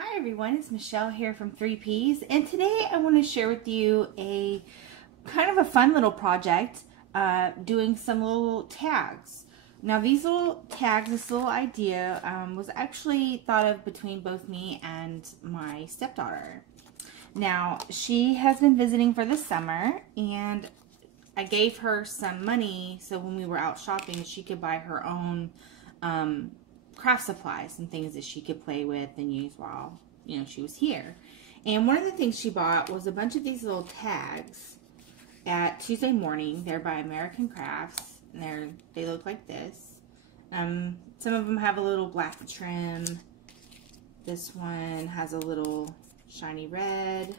Hi everyone, it's Michelle here from 3Ps, and today I want to share with you a kind of a fun little project, doing some little tags. Now these little tags, this little idea was actually thought of between both me and my stepdaughter. Now she has been visiting for the summer, and I gave her some money so when we were out shopping she could buy her own craft supplies and things that she could play with and use while, you know, she was here. And one of the things she bought was a bunch of these little tags at Tuesday Morning. They're by American Crafts, and they look like this. Some of them have a little black trim. This one has a little shiny red,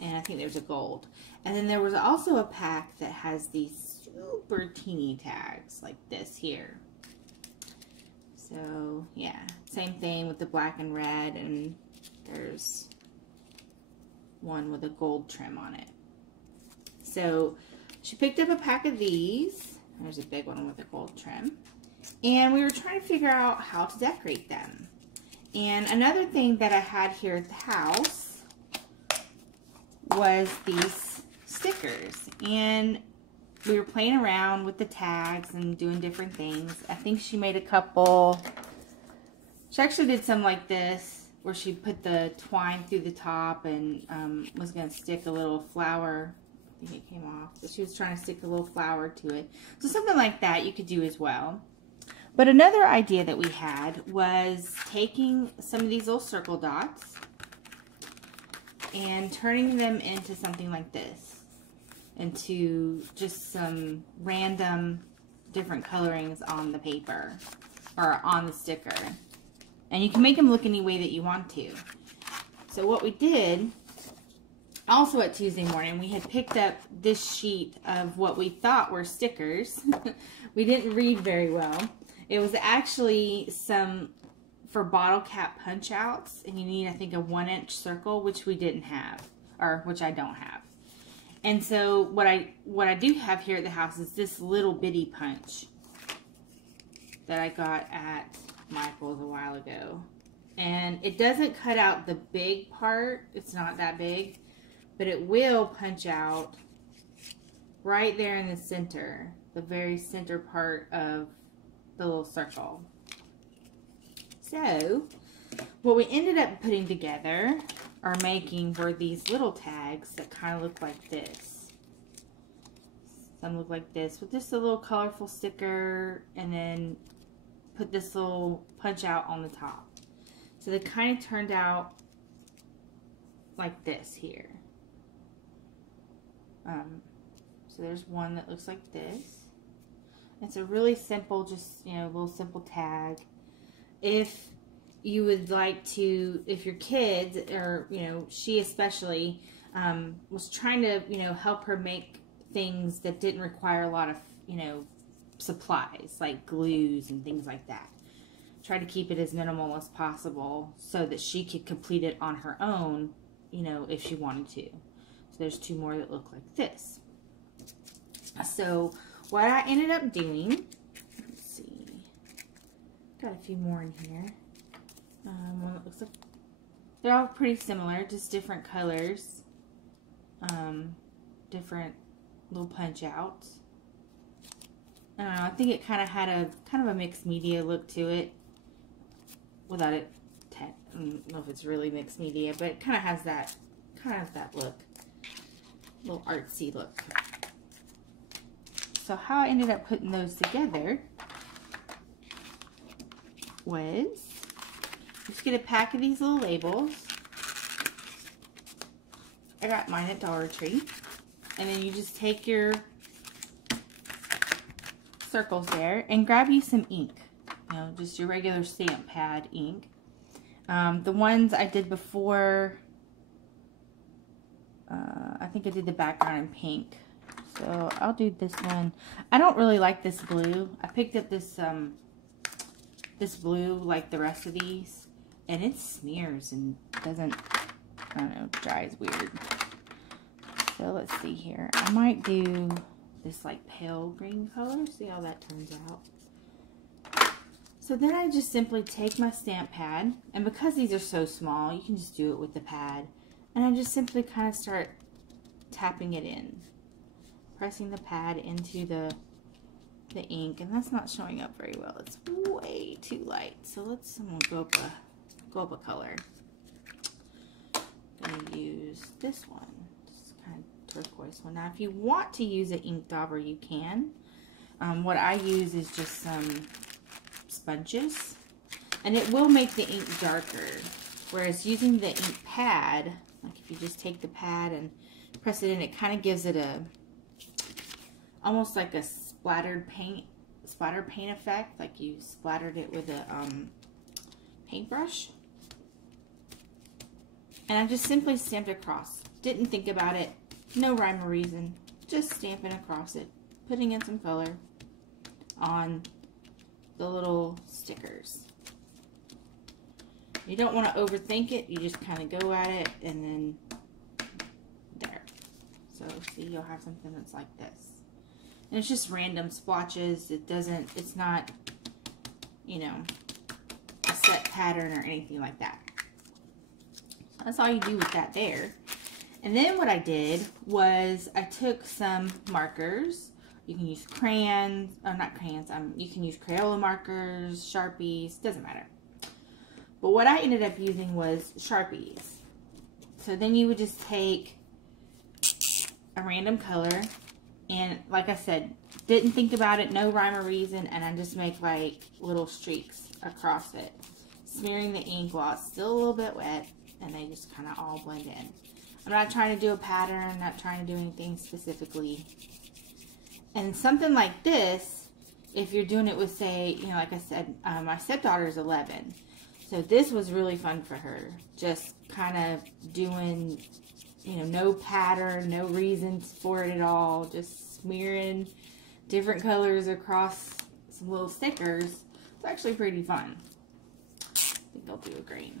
and I think there's a gold. And then there was also a pack that has these super teeny tags like this here. So yeah, same thing with the black and red, and there's one with a gold trim on it. So she picked up a pack of these. There's a big one with a gold trim. And we were trying to figure out how to decorate them. And another thing that I had here at the house was these stickers. And we were playing around with the tags and doing different things. I think she made a couple. She actually did some like this, where she put the twine through the top and was going to stick a little flower. I think it came off, but she was trying to stick a little flower to it. So something like that you could do as well. But another idea that we had was taking some of these little circle dots and turning them into something like this. Into just some random different colorings on the paper or on the sticker. And you can make them look any way that you want to. So what we did, also at Tuesday Morning, we had picked up this sheet of what we thought were stickers. We didn't read very well. It was actually some for bottle cap punch outs, and you need, I think, a 1-inch circle, which we didn't have, or which I don't have. And so what I do have here at the house is this little bitty punch that I got at Michael's a while ago. And it doesn't cut out the big part. It's not that big. But it will punch out right there in the center. The very center part of the little circle. So what we ended up putting together are making were these little tags that kind of look like this. Some look like this with just a little colorful sticker, and then put this little punch out on the top. So they kind of turned out like this here. So there's one that looks like this. It's a really simple, just, you know, little simple tag. If you would like to, if your kids, or, you know, she especially, was trying to, you know, help her make things that didn't require a lot of, you know, supplies, like glues and things like that. Try to keep it as minimal as possible so that she could complete it on her own, you know, if she wanted to. So there's two more that look like this. So what I ended up doing, let's see, got a few more in here. One that looks like, they're all pretty similar, just different colors, different little punch outs. I don't know, I think it kind of had a mixed media look to it, without it, I don't know if it's really mixed media, but it kind of has that look, little artsy look. So how I ended up putting those together was, just get a pack of these little labels. I got mine at Dollar Tree. And then you just take your circles there and grab you some ink. You know, just your regular stamp pad ink. The ones I did before, I think I did the background in pink. So I'll do this one. I don't really like this blue. I picked up this this blue like the rest of these. And it smears and doesn't, I don't know, dries weird. So let's see here. I might do this like pale green color. See how that turns out. So then I just simply take my stamp pad, and because these are so small, you can just do it with the pad. And I just simply kind of start tapping it in, pressing the pad into the ink, and that's not showing up very well. It's way too light. So let's go up a color. I'm gonna use this one, just kind of turquoise one. Now, if you want to use an ink dauber, you can. What I use is just some sponges, and it will make the ink darker. Whereas using the ink pad, like if you just take the pad and press it in, it kind of gives it almost like a splatter paint effect, like you splattered it with a paintbrush. And I just simply stamped across. Didn't think about it, no rhyme or reason, just stamping across it, putting in some color on the little stickers. You don't want to overthink it, you just kind of go at it, and then there. So see, you'll have something that's like this. And it's just random splotches. It's not, you know, a set pattern or anything like that. So that's all you do with that there. And then what I did was I took some markers. You can use crayons, or not crayons, you can use Crayola markers, Sharpies, doesn't matter. But what I ended up using was Sharpies. So then you would just take a random color, and like I said, didn't think about it, no rhyme or reason, and I just make like little streaks across it, smearing the ink while it's still a little bit wet, and they just kind of all blend in. I'm not trying to do a pattern, not trying to do anything specifically. And something like this, if you're doing it with, say, you know, like I said, my stepdaughter is 11. So this was really fun for her. Just kind of doing, you know, no pattern, no reasons for it at all. Just smearing different colors across some little stickers. It's actually pretty fun. I think I'll do a green.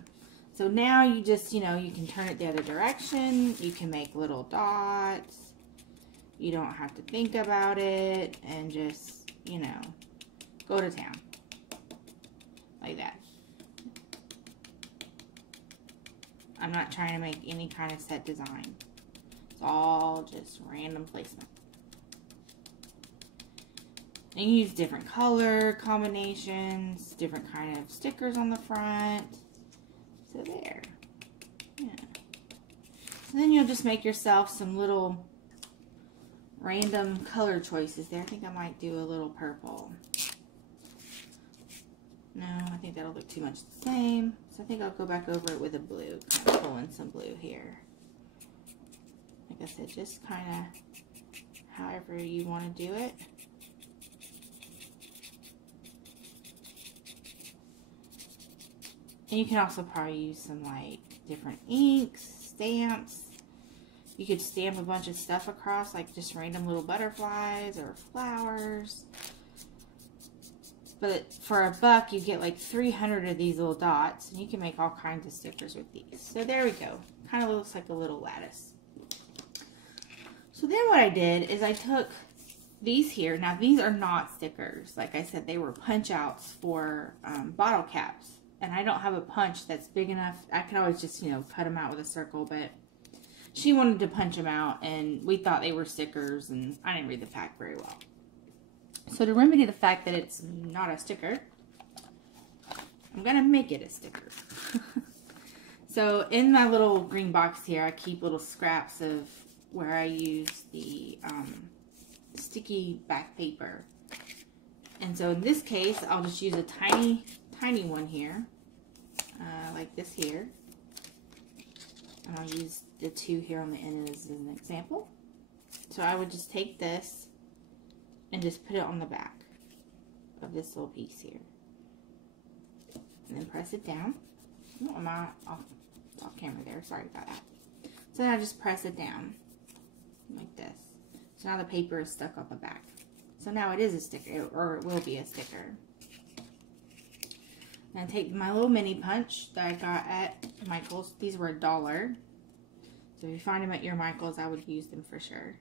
So now you just, you know, you can turn it the other direction. You can make little dots. You don't have to think about it, and just, you know, go to town. Like that. I'm not trying to make any kind of set design. It's all just random placement. And you use different color combinations, different kind of stickers on the front. So there. Yeah. So then you'll just make yourself some little random color choices there. I think I might do a little purple. No, I think that'll look too much the same. So I think I'll go back over it with a blue. Kind of pull in some blue here. Like I said, just kind of however you want to do it. And you can also probably use some like different inks, stamps. You could stamp a bunch of stuff across, like just random little butterflies or flowers. But for $1, you get like 300 of these little dots, and you can make all kinds of stickers with these. So there we go. Kind of looks like a little lattice. So then what I did is I took these here. Now these are not stickers. Like I said, they were punch outs for bottle caps. And I don't have a punch that's big enough. I could always just, you know, cut them out with a circle, but she wanted to punch them out, and we thought they were stickers, and I didn't read the pack very well. So to remedy the fact that it's not a sticker, I'm going to make it a sticker. So in my little green box here, I keep little scraps of where I use the sticky back paper. And so in this case, I'll just use a tiny one here, like this here. And I'll use the 2 here on the end as an example. So I would just take this and just put it on the back of this little piece here. And then press it down. Oh, I'm off camera there. Sorry about that. So then I just press it down like this. So now the paper is stuck on the back. So now it is a sticker, or it will be a sticker. And I take my little mini punch that I got at Michael's. These were $1. So if you find them at your Michael's, I would use them for sure.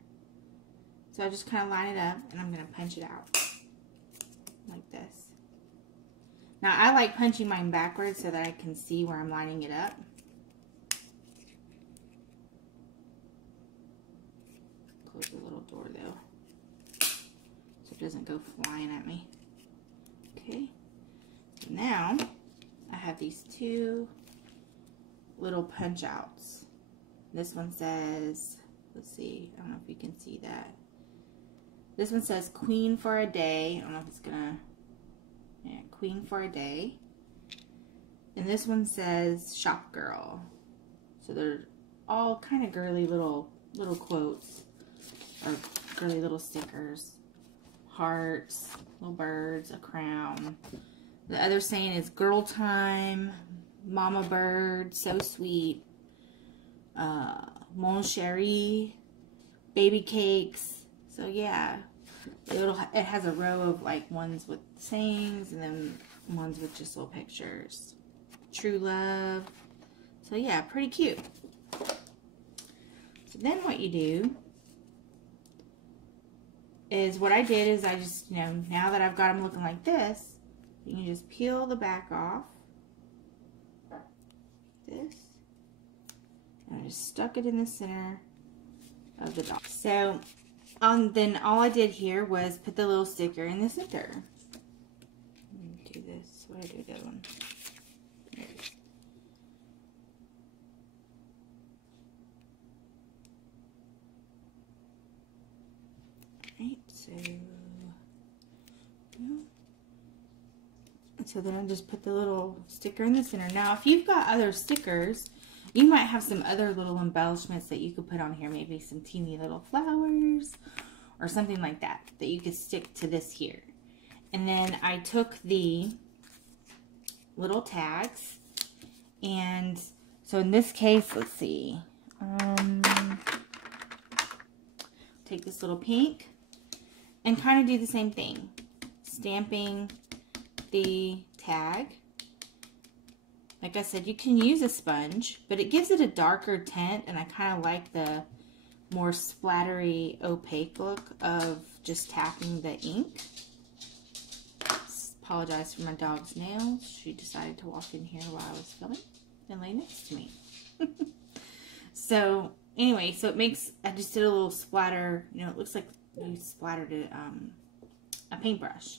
So I just kind of line it up, and I'm going to punch it out like this. Now I like punching mine backwards so that I can see where I'm lining it up. Close the little door though, so it doesn't go flying at me. Okay, so now I have these two little punch outs. This one says, let's see, I don't know if you can see that. This one says Queen for a Day. I don't know if it's gonna, yeah, Queen for a Day. And this one says Shop Girl. So they're all kind of girly little quotes, or girly little stickers. Hearts, little birds, a crown. The other saying is Girl Time, Mama Bird, So Sweet, Mon Chéri, Baby Cakes. So yeah, it has a row of like ones with sayings and then ones with just little pictures. True Love. So yeah, pretty cute. So then what you do is, what I did is I just, you know, now that I've got them looking like this, you can just peel the back off. This. And I just stuck it in the center of the dog. So then all I did here was put the little sticker in the center. Let me do this. What did I do that one? There it is. Alright, so then I just put the little sticker in the center. Now, if you've got other stickers, you might have some other little embellishments that you could put on here. Maybe some teeny little flowers or something like that you could stick to this here. And then I took the little tags, and so in this case, let's see, take this little pink and kind of do the same thing, stamping the tag. Like I said, you can use a sponge, but it gives it a darker tint, and I kind of like the more splattery, opaque look of just tapping the ink. Apologize for my dog's nails. She decided to walk in here while I was filming and lay next to me. So anyway, so it makes, I just did a little splatter, you know, it looks like you splattered it, a paintbrush.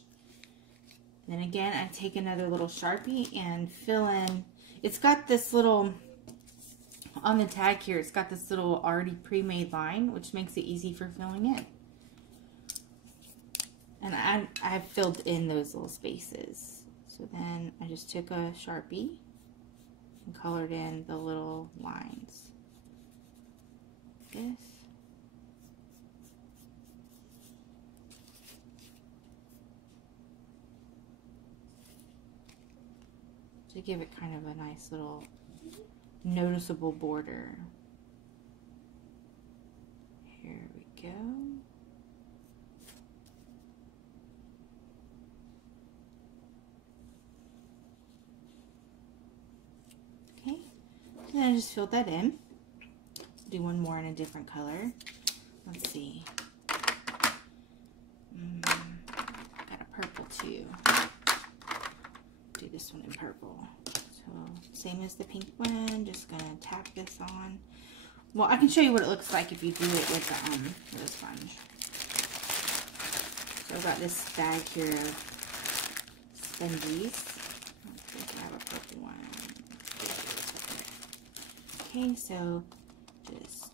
And then again, I take another little Sharpie and fill in, it's got this little, on the tag here, it's got this little already pre-made line, which makes it easy for filling in. And I've filled in those little spaces. So then I just took a Sharpie and colored in the little lines. This. To give it kind of a nice little noticeable border. Here we go. Okay, and then I just filled that in. Do one more in a different color. Let's see. Got a purple too. Do this one in purple. So same as the pink one, just gonna tap this on. Well, I can show you what it looks like if you do it with a sponge. So I've got this bag here of sponges. I think I have a purple one. Okay, so just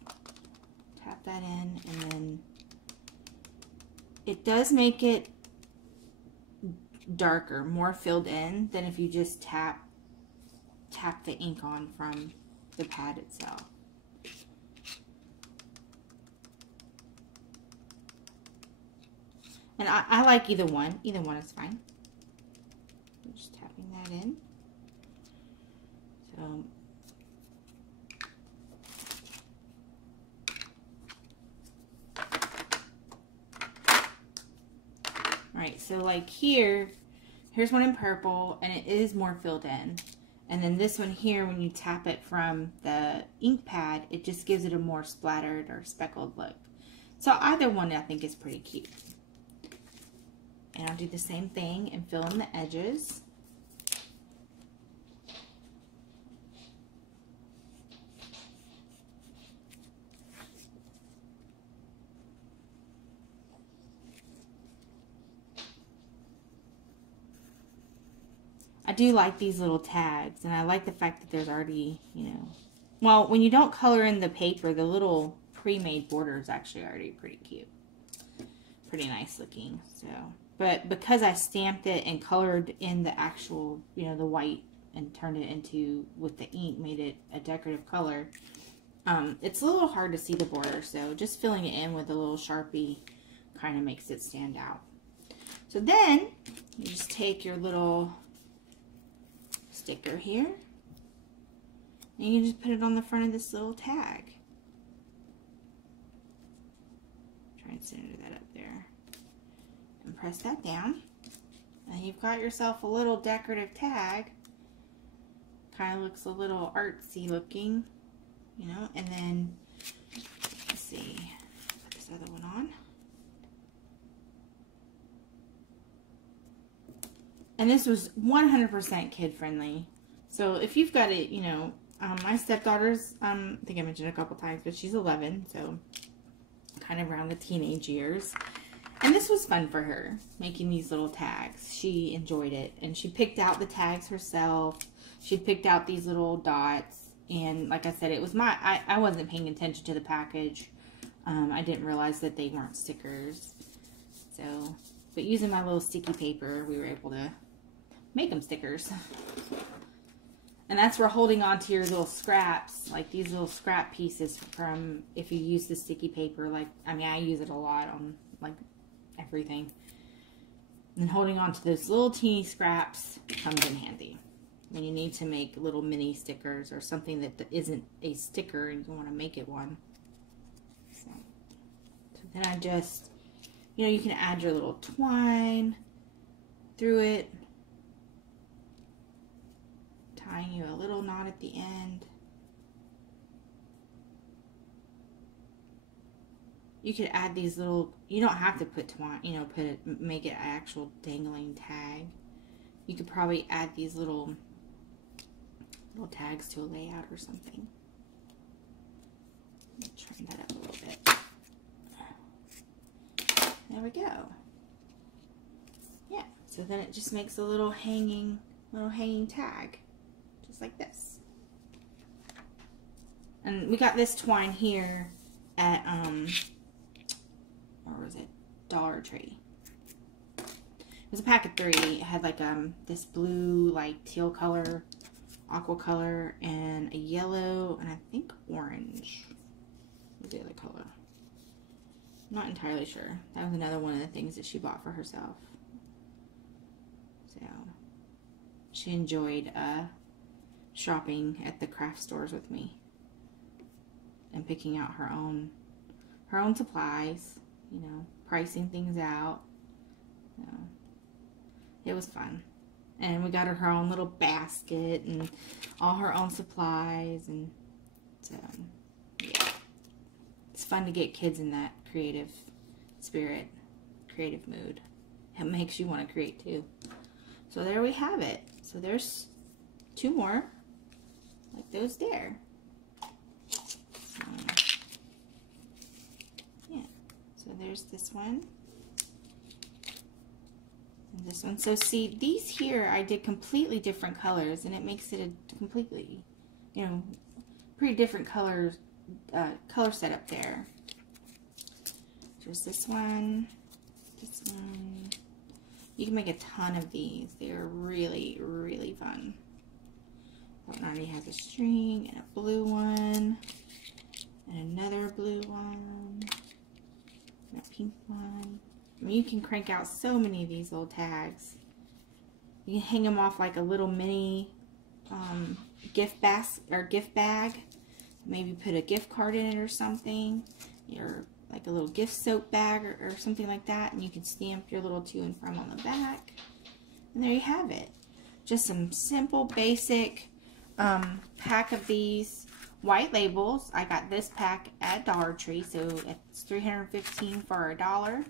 tap that in, and then it does make it darker, more filled in than if you just tap the ink on from the pad itself. And I like either one. Either one is fine. I'm just tapping that in. So alright, so like here's one in purple, and it is more filled in. And then this one here, when you tap it from the ink pad, it just gives it a more splattered or speckled look. So either one I think is pretty cute. And I'll do the same thing and fill in the edges. do like these little tags, and I like the fact that there's already, you know, well, when you don't color in the paper, the little pre-made border is actually already pretty cute. Pretty nice looking. So, but because I stamped it and colored in the actual, you know, the white and turned it into, with the ink, made it a decorative color, it's a little hard to see the border. So just filling it in with a little Sharpie kind of makes it stand out. So then you just take your little sticker here and you just put it on the front of this little tag. Try and center that up there. And press that down. And you've got yourself a little decorative tag. Kind of looks a little artsy looking, you know. And then, let's see, put this other one on. And this was 100% kid friendly. So if you've got it, you know, my stepdaughter's, I think I mentioned a couple times, but she's 11, so kind of around the teenage years. And this was fun for her, making these little tags. She enjoyed it. And she picked out the tags herself. She picked out these little dots. And like I said, it was I wasn't paying attention to the package. I didn't realize that they weren't stickers. So, but using my little sticky paper, we were able to make them stickers. And that's for holding on to your little scraps, like these little scrap pieces from, if you use the sticky paper, like, I mean, I use it a lot on, like, everything. And holding on to those little teeny scraps comes in handy when you need to make little mini stickers or something that isn't a sticker and you want to make it one. So then I just, you know, you can add your little twine through it, tying you a little knot at the end. You could add these little, you don't have to put twine, you know, make it an actual dangling tag. You could probably add these little tags to a layout or something. Trim that up a little bit. There we go. Yeah, so then it just makes a little hanging tag. Just like this. And we got this twine here at, where was it? Dollar Tree. It was a pack of 3. It had like, this blue, like teal color, aqua color, and a yellow, and I think orange was the other color. I'm not entirely sure. That was another one of the things that she bought for herself. So, she enjoyed, shopping at the craft stores with me and picking out her own supplies, you know, pricing things out. So it was fun. And we got her own little basket and all her own supplies, and so yeah, it's fun to get kids in that creative spirit, creative mood. It makes you want to create too. So there we have it. So there's 2 more like those there. So, yeah, so there's this one and this one. So see, these here I did completely different colors, and it makes it a completely, you know, pretty different color setup there. There's this one, this one. You can make a ton of these. They are really, really fun. That one already has a string, and a blue one, and another blue one, and a pink one. I mean, you can crank out so many of these little tags. You can hang them off like a little mini gift bag. Maybe put a gift card in it or something, or like a little gift soap bag or something like that, and you can stamp your little to and from on the back. And there you have it. Just some simple, basic pack of these white labels. I got this pack at Dollar Tree, so it's $3.15 for $1.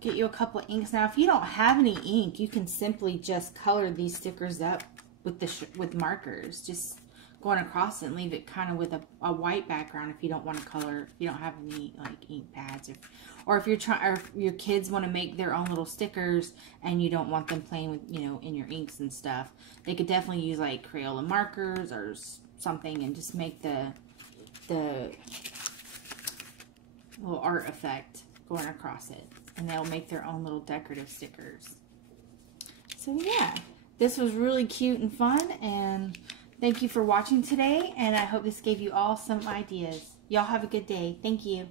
Get you a couple of inks. Now, if you don't have any ink, you can simply just color these stickers up with markers. Just going across it and leave it kind of with a white background if you don't want to color, if you don't have any like ink pads, or if you're trying, or if your kids want to make their own little stickers and you don't want them playing with, you know, in your inks and stuff. They could definitely use like Crayola markers or something and just make the little art effect going across it, and they'll make their own little decorative stickers. So yeah, this was really cute and fun, and thank you for watching today, and I hope this gave you all some ideas. Y'all have a good day. Thank you.